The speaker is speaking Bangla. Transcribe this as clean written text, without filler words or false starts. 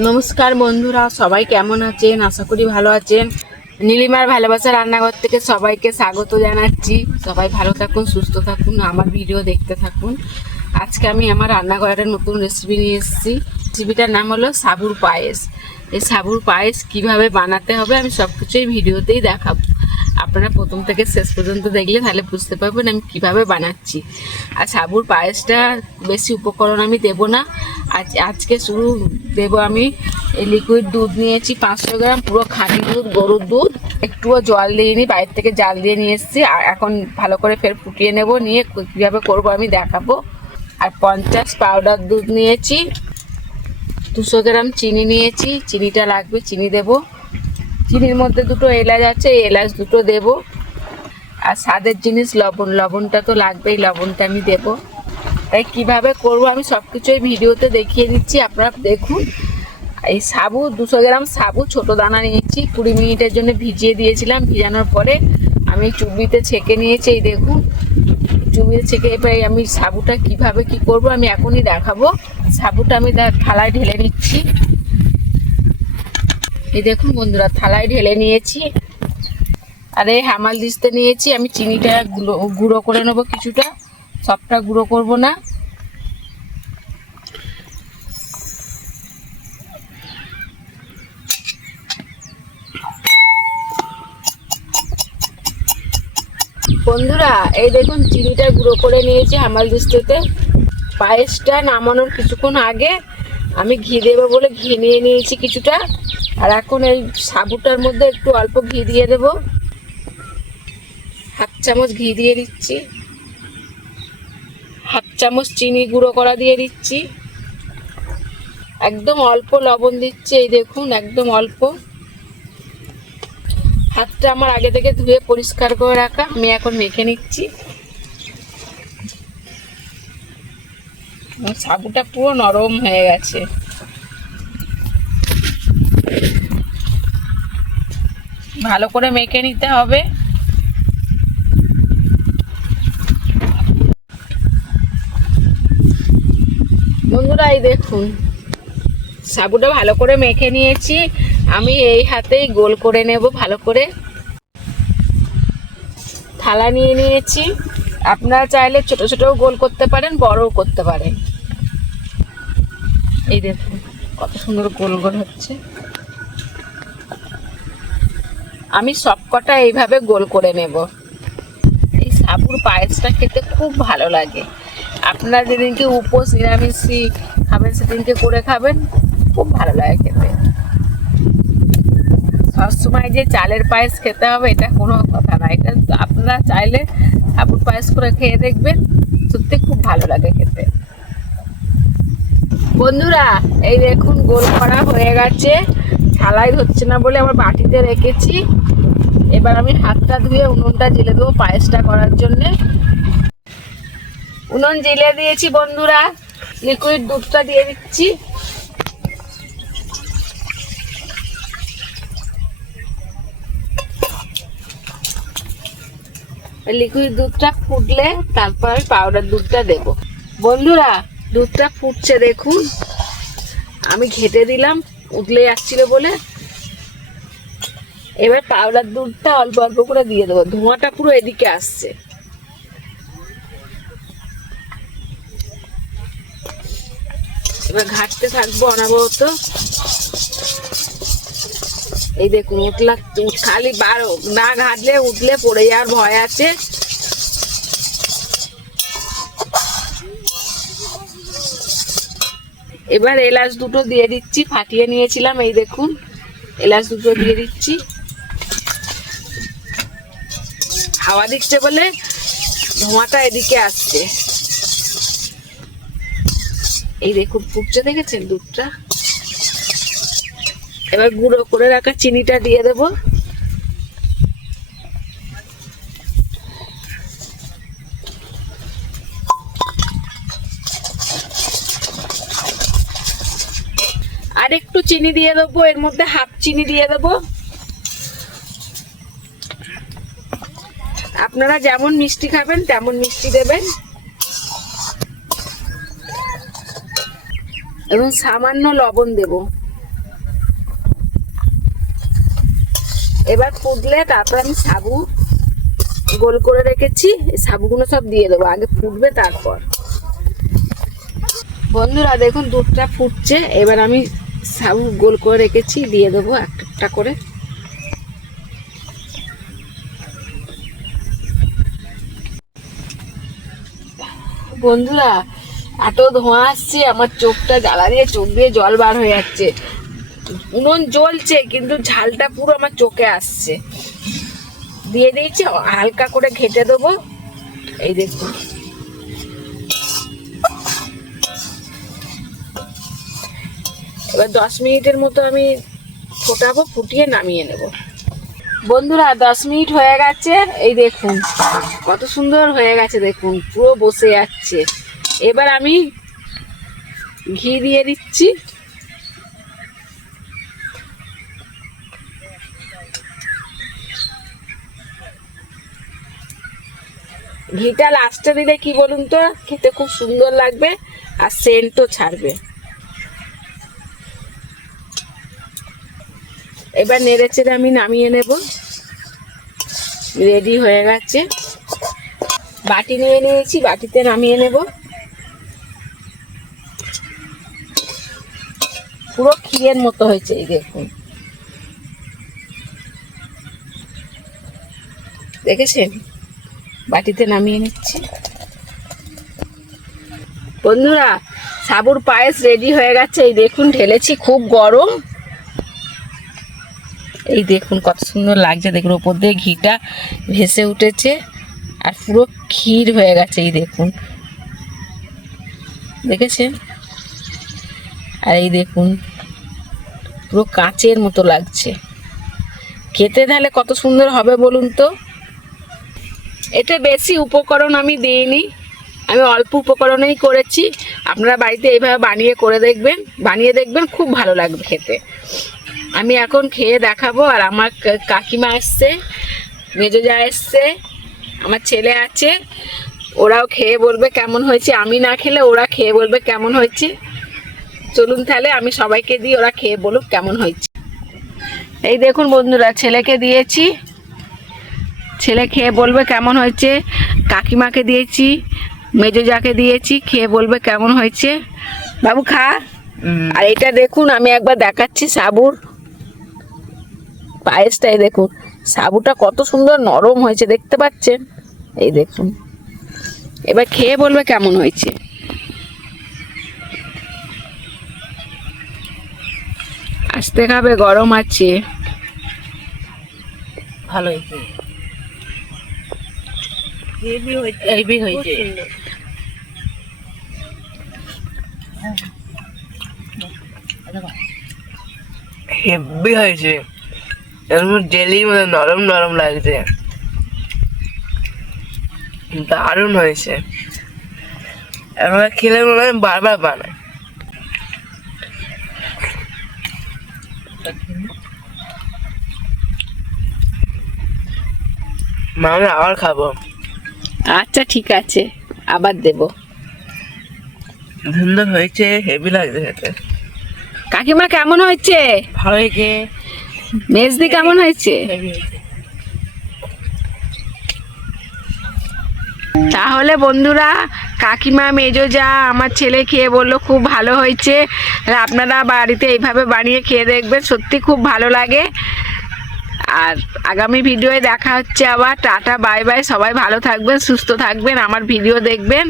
নমস্কার বন্ধুরা, সবাই কেমন আছেন? আশা করি ভালো আছেন। নীলিমার ভালোবাসা রান্নাঘর থেকে সবাইকে স্বাগত জানাচ্ছি। সবাই ভালো থাকুন, সুস্থ থাকুন, আমার ভিডিও দেখতে থাকুন। আজকে আমি আমার রান্নাঘরের নতুন রেসিপি নিয়ে এসেছি। রেসিপিটার নাম হলো সাবুর পায়েস। এই সাবুর পায়েস কিভাবে বানাতে হবে আমি সব কিছুই ভিডিওতেই দেখাবো। আপনারা প্রথম থেকে শেষ পর্যন্ত দেখলে তাহলে বুঝতে পারবেন আমি কিভাবে বানাচ্ছি। আর সাবুর পায়েসটা বেশি উপকরণ আমি দেব না। আজকে শুরু দেব আমি লিকুইড দুধ নিয়েছি 500 গ্রাম, পুরো খাঁটি দুধ, গরুর দুধ। একটুও জল দিইনি, বাইরে থেকে জাল দিয়ে নিয়ে এসেছি। আর এখন ভালো করে ফের ফুটিয়ে নেব, নিয়ে কীভাবে করবো আমি দেখাবো। আর 50 পাউডার দুধ নিয়েছি, 200 গ্রাম চিনি নিয়েছি, চিনিটা লাগবে, চিনি দেব। চিনির মধ্যে দুটো এলাচ আছে, এলাচ দুটো দেব। আর স্বাদের জিনিস লবণ, লবণটা তো লাগবেই, লবণটা আমি দেব। তাই কীভাবে করবো আমি সব কিছুই ভিডিওতে দেখিয়ে দিচ্ছি, আপনারা দেখুন। এই সাবু 200 গ্রাম সাবু ছোটো দানা নিয়েছি, 20 মিনিটের জন্য ভিজিয়ে দিয়েছিলাম। ভিজানোর পরে আমি চুবিতে ছেঁকে নিয়েছি, এই দেখুন চুবিতে ছেঁকে। এবার আমি সাবুটা কিভাবে কি করব আমি এখনই দেখাবো। সাবুটা আমি থালায় ঢেলে নিচ্ছি। এই দেখুন বন্ধুরা, থালায় ঢেলে নিয়েছি। আর এই হামাল দিস্তে নিয়েছি। আমি চিনিটা গুঁড়ো করে নেবো কিছুটা, সবটা গুঁড়ো করব না। বন্ধুরা এই দেখুন চিনিটা গুঁড়ো করে নিয়েছি হামাল দিস্তেতে। পায়েসটা নামানোর কিছুক্ষণ আগে আমি ঘি দেবো বলে ঘি নিয়ে নিয়েছি কিছুটা। আর এখন এই সাবুটার মধ্যে একটু অল্প ঘি দিয়ে দেবো, 1/2 চামচ ঘি দিয়ে দিচ্ছি। 1/2 চামচ চিনি গুঁড়ো করা দিয়ে দিচ্ছি। একদম অল্প লবণ দিচ্ছি, এই দেখুন একদম অল্প। হাতটা আমার আগে থেকে ধুয়ে পরিষ্কার করে রাখা, আমি এখন মেখে নিচ্ছি। সাবুটা পুরো নরম হয়ে গেছে। ভালো করে মেখে নিতে হবে। বন্ধুরা এই দেখুন সাবুটা ভালো করে মেখে নিয়েছি। আমি এই হাতেই গোল করে নেব ভালো করে। থালা নিয়ে নিয়েছি, আপনারা চাইলে ছোট ছোটও গোল করতে পারেন, বড়ও করতে পারেন। এই দেখুন কত সুন্দর গোল গোল হচ্ছে। আমি সবকটা এইভাবে গোল করে নেব। এই সাবুর পায়েসটা খেতে খুব ভালো লাগে। আপনারা যেদিনকে উপোস নিরামিষি খাবেন সেদিনকে করে খাবেন, খুব ভালো লাগে খেতে। সবসময় যে চালের পায়েস খেতে হবে এটা কোনো কথা না। এটা আপনারা চাইলে সাবুর পায়েস করে খেয়ে দেখবেন, সত্যি খুব ভালো লাগে খেতে। বন্ধুরা এই দেখুন গোল করা হয়ে গেছে। থালায় ধরছে না বলে আমার বাটিতে রেখেছি। এবার আমি হাতটা ধুয়ে উনুনটা জ্বেলে দেবো পায়েসটা করার জন্যে। উনুন জ্বেলে দিয়েছি বন্ধুরা, লিকুইড দুধটা দিয়ে দিচ্ছি। লিকুইড দুধটা ফুটলে তারপর আমি পাউডার দুধটা দেব। বন্ধুরা দুধটা ফুটছে দেখুন, আমি ঘেটে দিলাম উঠলে যাচ্ছিল বলে। এবার পাউডার দুধটা অল্প অল্প করে দিয়ে দেবো, ধোঁয়াটা পুরো এদিকে আসছে। এবার ঘাটতে থাকবো অনবরত। এই দেখুন উঠলা, খালি না ঘাটলে উঠলে পড়ে যাওয়ার ভয় আছে। এবার এলাচ দুটো দিয়ে দিচ্ছি, ফাটিয়ে নিয়েছিলাম। এই দেখুন এলাচ দুটো দিয়ে দিচ্ছি। হাওয়া দিচ্ছে বলে ধোঁয়াটা এদিকে আসছে। এই দেখুন ফুটছে, দেখেছেন দুধটা। এবার গুঁড়ো করে রাখা চিনিটা দিয়ে দেব। আর একটু চিনি দিয়ে দেবো, এর মধ্যে 1/2 চিনি দিয়ে দেবো। আপনারা যেমন মিষ্টি খাবেন তেমন মিষ্টি দেবেন। এবং সামান্য লবণ দেব। এবার ফুটলে তারপর আমি সাবু গোল করে রেখেছি, এই সাবুগুলো সব দিয়ে দেবো, আগে ফুটবে তারপর। বন্ধুরা দেখুন দুধটা ফুটছে, এবার আমি সাবু গোল করে রেখেছি দিয়ে দেবো একটা করে। বন্ধুরা এত ধোঁয়া আসছে, আমার চোখটা জ্বালা দিয়ে, চোখ দিয়ে জল বার হয়ে যাচ্ছে। উনুন জ্বলছে কিন্তু ঝালটা পুরো আমার চোখে আসছে। দিয়ে দিয়েছি, হালকা করে ঘেটে দেবো। এই দেখুন এবার 10 মিনিটের মতো আমি ফোটাবো, ফুটিয়ে নামিয়ে নেব। বন্ধুরা 10 মিনিট হয়ে গেছে, এই দেখুন কত সুন্দর হয়ে গেছে, দেখুন পুরো বসে যাচ্ছে। এবার আমি ঘি দিয়ে দিচ্ছি। ঘিটা লাস্টে দিলে কি বলুন তো, খেতে খুব সুন্দর লাগবে আর সেন্টও ছাড়বে। এবার নেড়ে চেড়ে আমি নামিয়ে নেব। রেডি হয়ে গেছে, বাটি নিয়ে নিয়েছি, বাটিতে নামিয়ে নেব। পুরো ক্ষীরের মতো হয়েছে, এই দেখুন দেখেছেন। বাটিতে নামিয়ে নিচ্ছি। বন্ধুরা সাবুর পায়েস রেডি হয়ে গেছে, এই দেখুন ঢেলেছি, খুব গরম। এই দেখুন কত সুন্দর লাগছে, দেখুন ওপর দিয়ে ঘিটা ভেসে উঠেছে আর পুরো ক্ষীর হয়ে গেছে, এই দেখুন দেখেছেন। আর এই দেখুন পুরো কাঁচের মতো লাগছে, খেতে তাহলে কত সুন্দর হবে বলুন তো। এতে বেশি উপকরণ আমি দিইনি, আমি অল্প উপকরণেই করেছি। আপনারা বাড়িতে এইভাবে বানিয়ে দেখবেন, খুব ভালো লাগবে খেতে। আমি এখন খেয়ে দেখাবো। আর আমার কাকিমা এসছে, মেজো যা এসছে, আমার ছেলে আছে, ওরাও খেয়ে বলবে কেমন হয়েছে। আমি না খেলে ওরা খেয়ে বলবে কেমন হয়েছে। চলুন তাহলে আমি সবাইকে দিই, ওরা খেয়ে বলুক কেমন হয়েছে। এই দেখুন বন্ধুরা ছেলেকে দিয়েছি, ছেলে খেয়ে বলবে কেমন হয়েছে। কাকিমাকে দিয়েছি, মেজো যাকে দিয়েছি, খেয়ে বলবে কেমন হয়েছে। বাবু খা। আর এটা দেখুন আমি একবার দেখাচ্ছি সাবুর পায়েসটাই, দেখুন সাবুটা কত সুন্দর নরম হয়েছে, দেখতে পাচ্ছেন। এই দেখুন এবার খেয়ে বলবে কেমন হয়েছে। আস্তে খাবে, গরম আছে। ভালো হয়েছে, হেভি হয়েছে। হেভি হয়েছে, জেলির মতো নরম নরম লাগছে, দারুণ হয়েছে। এবার খেলে মনে হয় বারবার বানায়। আমি আবার খাবো। আচ্ছা ঠিক আছে, আবার দেব। সুন্দর হয়েছে, হেভি লাগছে খেতে। কাকিমা কেমন হয়েছে? ভালো হয়েছে। মেজদি কেমন হয়েছে? তাহলে বন্ধুরা কাকিমা, মেজো যা, আমার ছেলে খেয়ে বললো খুব ভালো হয়েছে। আপনারা বাড়িতে এইভাবে বানিয়ে খেয়ে দেখবেন, সত্যি খুব ভালো লাগে। আর আগামী ভিডিওয়ে দেখা হচ্ছে আবার। Tata, bye bye. সবাই ভালো থাকবেন, সুস্থ থাকবেন, আমার ভিডিও দেখবেন।